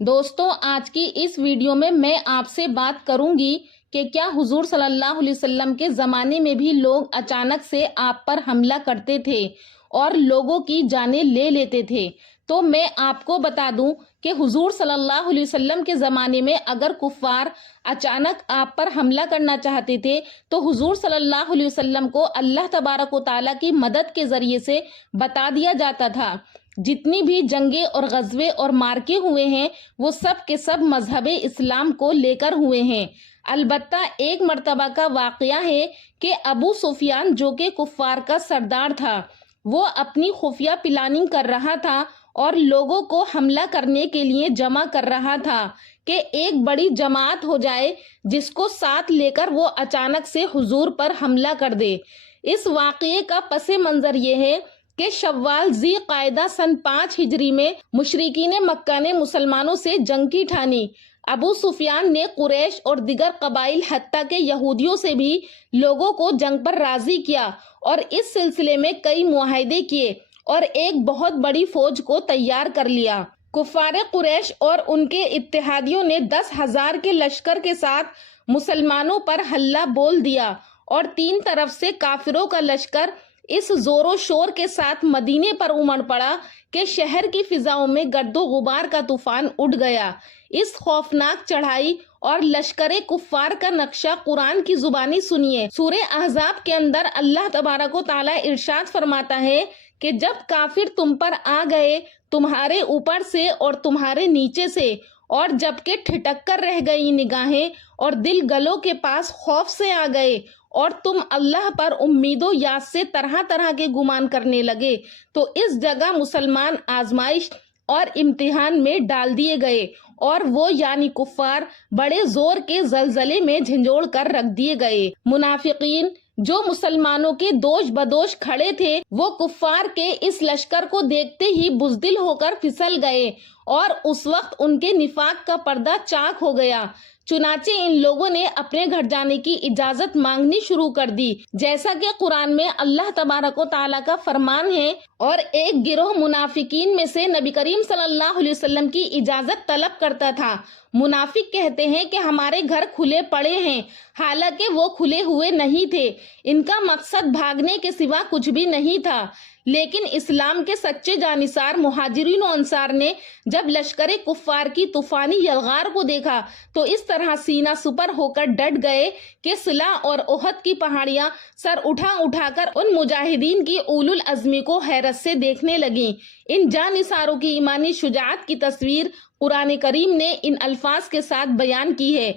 دوستوں، آج کی اس ویڈیو میں آپ سے بات کروں گی کہ کیا حضور صلی اللہ علیہ وسلم کے زمانے میں بھی لوگ اچانک سے آپ پر حملہ کرتے تھے اور لوگوں کی جانیں لے لیتے تھے؟ تو میں آپ کو بتا دوں کہ حضور صلی اللہ علیہ وسلم کے زمانے میں اگر کفار اچانک آپ پر حملہ کرنا چاہتے تھے تو حضور صلی اللہ علیہ وسلم کو اللہ تبارک و تعالیٰ کی مدد کے ذریعے سے بتا دیا جاتا تھا۔ جتنی بھی جنگیں اور غزوے اور مارکے ہوئے ہیں وہ سب کے سب مذہب اسلام کو لے کر ہوئے ہیں۔ البتہ ایک مرتبہ کا واقعہ ہے کہ ابو سفیان جو کہ کفار کا سردار تھا، وہ اپنی خفیہ پلاننگ کر رہا تھا اور لوگوں کو حملہ کرنے کے لیے جمع کر رہا تھا کہ ایک بڑی جماعت ہو جائے جس کو ساتھ لے کر وہ اچانک سے حضور پر حملہ کر دے۔ اس واقعے کا پس منظر یہ ہے کہ شوال ذی قاعدہ سن 5 ہجری میں مشرکین مکہ نے مسلمانوں سے جنگ کی ٹھانی۔ ابو سفیان نے قریش اور دیگر قبائل حتیٰ کہ یہودیوں سے بھی لوگوں کو جنگ پر راضی کیا اور اس سلسلے میں کئی معاہدے کیے اور ایک بہت بڑی فوج کو تیار کر لیا۔ کفار قریش اور ان کے اتحادیوں نے 10,000 کے لشکر کے ساتھ مسلمانوں پر حملہ بول دیا اور 3 طرف سے کافروں کا لشکر اس زور و شور کے ساتھ مدینے پر امڑ پڑا کہ شہر کی فضاؤں میں گرد و غبار کا طوفان اٹھ گیا۔ اس خوفناک چڑھائی اور لشکر کفار کا نقشہ قرآن کی زبانی سنیے۔ سورہ احزاب کے اندر اللہ تبارک و تعالیٰ ارشاد فرماتا ہے کہ جب کافر تم پر آ گئے تمہارے اوپر سے اور تمہارے نیچے سے، اور جب کہ ٹھٹک کر رہ گئی نگاہیں اور دل گلوں کے پاس خوف سے آ گئے اور تم اللہ پر امید و یاس سے طرح طرح کے گمان کرنے لگے، تو اس جگہ مسلمان آزمائش اور امتحان میں ڈال دیے گئے اور وہ یعنی کفار بڑے زور کے زلزلے میں جھنجھوڑ کر رکھ دیے گئے۔ منافقین جو مسلمانوں کے دوش بدوش کھڑے تھے وہ کفار کے اس لشکر کو دیکھتے ہی بزدل ہو کر پھسل گئے اور اس وقت ان کے نفاق کا پردہ چاک ہو گیا۔ چنانچہ ان لوگوں نے اپنے گھر جانے کی اجازت مانگنی شروع کر دی، جیسا کہ قرآن میں اللہ تبارک و تعالیٰ کا فرمان ہے، اور ایک گروہ منافقین میں سے نبی کریم صلی اللہ علیہ وسلم کی اجازت طلب کرتا تھا۔ منافق کہتے ہیں کہ ہمارے گھر کھلے پڑے ہیں، حالانکہ وہ کھلے ہوئے نہیں تھے۔ ان کا مقصد بھاگنے کے سوا کچھ بھی نہیں تھا۔ لیکن اسلام کے سچے جانثار مہاجرین و انصار نے جب لشکر کفار کی طوفانی یلغار کو دیکھا تو اس طرح سینہ سپر ہو کر ڈٹ گئے کہ صلا اور احد کی پہاڑیاں سر اٹھا اٹھا کر ان مجاہدین کی اولو العزمی کو حیرت سے دیکھنے لگیں۔ ان جانثاروں کی ایمانی شجاعت کی تصویر قرآن کریم نے ان الفاظ کے ساتھ بیان کی ہے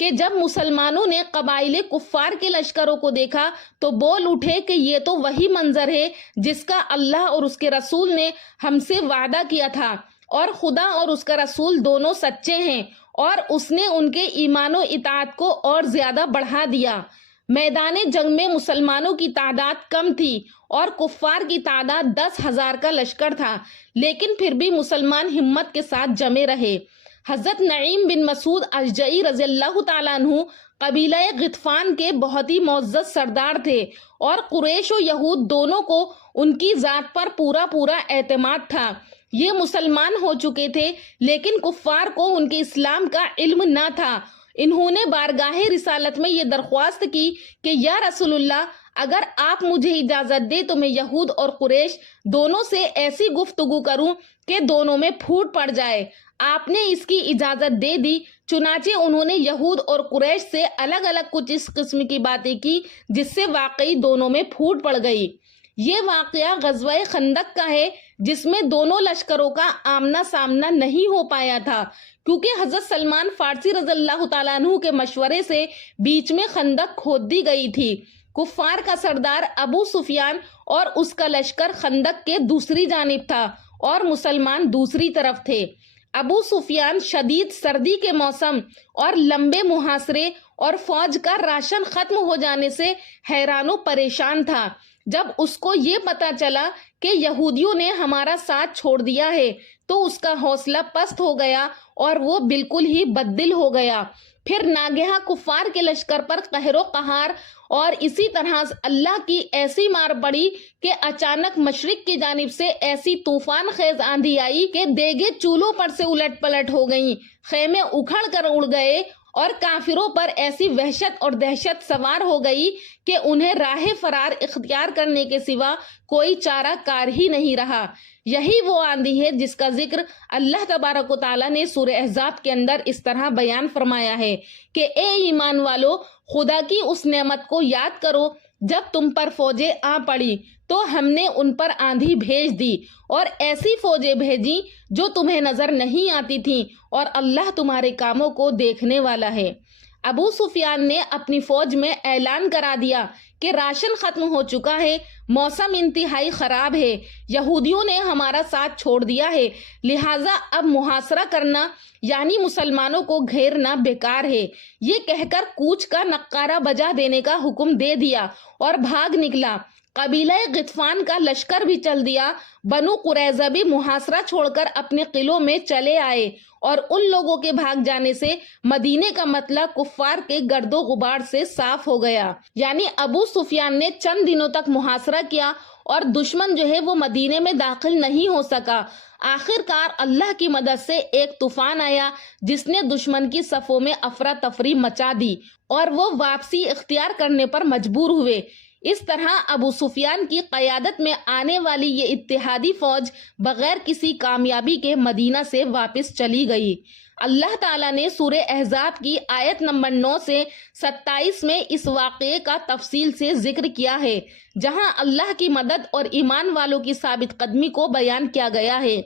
کہ جب مسلمانوں نے قبائل کفار کے لشکروں کو دیکھا تو بول اٹھے کہ یہ تو وہی منظر ہے جس کا اللہ اور اس کے رسول نے ہم سے وعدہ کیا تھا، اور خدا اور اس کا رسول دونوں سچے ہیں، اور اس نے ان کے ایمان و اطاعت کو اور زیادہ بڑھا دیا۔ میدان جنگ میں مسلمانوں کی تعداد کم تھی اور کفار کی تعداد 10,000 کا لشکر تھا، لیکن پھر بھی مسلمان ہمت کے ساتھ جمے رہے۔ حضرت نعیم بن مسعود اشجعی رضی اللہ تعالیٰ عنہ قبیلہ غطفان کے بہت ہی معزز سردار تھے، اور قریش و یہود دونوں کو ان کی ذات پر پورا اعتماد تھا۔ یہ مسلمان ہو چکے تھے لیکن کفار کو ان کے اسلام کا علم نہ تھا۔ انہوں نے بارگاہ رسالت میں یہ درخواست کی کہ یا رسول اللہ، اگر آپ مجھے اجازت دے تو میں یہود اور قریش دونوں سے ایسی گفتگو کروں کہ دونوں میں پھوٹ پڑ جائے۔ آپ نے اس کی اجازت دے دی، چنانچہ انہوں نے یہود اور قریش سے الگ الگ کچھ اس قسم کی باتیں کی جس سے واقعی دونوں میں پھوٹ پڑ گئی۔ یہ واقعہ غزوہ خندق کا ہے جس میں دونوں لشکروں کا آمنا سامنا نہیں ہو پایا تھا، کیونکہ حضرت سلمان فارسی رضی اللہ تعالیٰ عنہ کے مشورے سے بیچ میں خندق کھود دی گئی تھی۔ کفار کا سردار ابو سفیان اور اس کا لشکر خندق کے دوسری جانب تھا اور مسلمان دوسری طرف تھے۔ ابو سفیان شدید سردی کے موسم اور لمبے محاصرے اور فوج کا راشن ختم ہو جانے سے حیران و پریشان تھا۔ جب اس کو یہ پتا چلا کہ یہودیوں نے ہمارا ساتھ چھوڑ دیا ہے تو اس کا حوصلہ پست ہو گیا اور وہ بالکل ہی بددل ہو گیا۔ پھر ناگہاں کفار کے لشکر پر قہر و قہار اور اسی طرح اللہ کی ایسی مار پڑی کہ اچانک مشرق کی جانب سے ایسی طوفان خیز آندھی آئی کہ دیگیں چولہوں پر سے الٹ پلٹ ہو گئیں، خیمے اکھڑ کر اڑ گئے اور کافروں پر ایسی وحشت اور دہشت سوار ہو گئی کہ انہیں راہ فرار اختیار کرنے کے سوا کوئی چارہ کار ہی نہیں رہا۔ یہی وہ آندھی ہے جس کا ذکر اللہ تبارک و تعالیٰ نے سورہ احزاب کے اندر اس طرح بیان فرمایا ہے کہ اے ایمان والو، خدا کی اس نعمت کو یاد کرو جب تم پر فوجیں آ پڑی تو ہم نے ان پر آندھی بھیج دی اور ایسی فوجیں بھیجی جو تمہیں نظر نہیں آتی تھیں، اور اللہ تمہارے کاموں کو دیکھنے والا ہے۔ ابو سفیان نے اپنی فوج میں اعلان کرا دیا کہ راشن ختم ہو چکا ہے، موسم انتہائی خراب ہے، یہودیوں نے ہمارا ساتھ چھوڑ دیا ہے، لہٰذا اب محاصرہ کرنا یعنی مسلمانوں کو گھیرنا بیکار ہے۔ یہ کہہ کر کوچ کا نقارہ بجا دینے کا حکم دے دیا اور بھاگ نکلا۔ قبیلہ غطفان کا لشکر بھی چل دیا۔ بنو قریظہ بھی محاصرہ چھوڑ کر اپنے قلعوں میں چلے آئے، اور ان لوگوں کے بھاگ جانے سے مدینے کا مطلع کفار کے گرد و غبار سے صاف ہو گیا۔ یعنی ابو سفیان نے چند دنوں تک محاصرہ کیا اور دشمن جو ہے وہ مدینے میں داخل نہیں ہو سکا۔ آخر کار اللہ کی مدد سے ایک طوفان آیا جس نے دشمن کی صفوں میں افراتفری مچا دی اور وہ واپسی اختیار کرنے پر مجبور ہوئے۔ اس طرح ابو سفیان کی قیادت میں آنے والی یہ اتحادی فوج بغیر کسی کامیابی کے مدینہ سے واپس چلی گئی۔ اللہ تعالیٰ نے سورہ احزاب کی آیت نمبر 9 سے 27 میں اس واقعے کا تفصیل سے ذکر کیا ہے، جہاں اللہ کی مدد اور ایمان والوں کی ثابت قدمی کو بیان کیا گیا ہے۔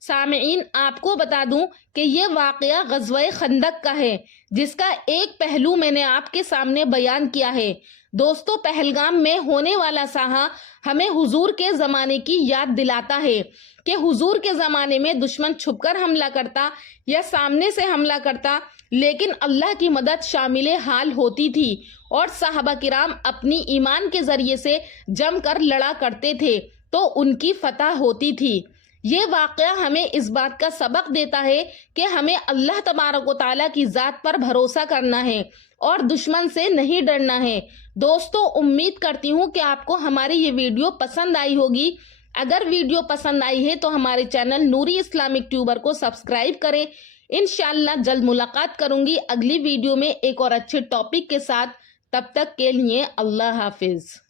سامعین، آپ کو بتا دوں کہ یہ واقعہ غزوہ خندق کا ہے، جس کا ایک پہلو میں نے آپ کے سامنے بیان کیا ہے۔ دوستو، پہلگام میں ہونے والا سانحہ ہمیں حضور کے زمانے کی یاد دلاتا ہے کہ حضور کے زمانے میں دشمن چھپ کر حملہ کرتا یا سامنے سے حملہ کرتا، لیکن اللہ کی مدد شامل حال ہوتی تھی اور صحابہ کرام اپنی ایمان کے ذریعے سے جم کر لڑا کرتے تھے تو ان کی فتح ہوتی تھی۔ یہ واقعہ ہمیں اس بات کا سبق دیتا ہے کہ ہمیں اللہ تبارک و تعالیٰ کی ذات پر بھروسہ کرنا ہے اور دشمن سے نہیں ڈرنا ہے۔ دوستو، امید کرتی ہوں کہ آپ کو ہماری یہ ویڈیو پسند آئی ہوگی۔ اگر ویڈیو پسند آئی ہے تو ہمارے چینل نوری اسلامک ٹیوبر کو سبسکرائب کریں۔ انشاءاللہ جلد ملاقات کروں گی اگلی ویڈیو میں ایک اور اچھے ٹاپک کے ساتھ۔ تب تک کے لیے اللہ حافظ۔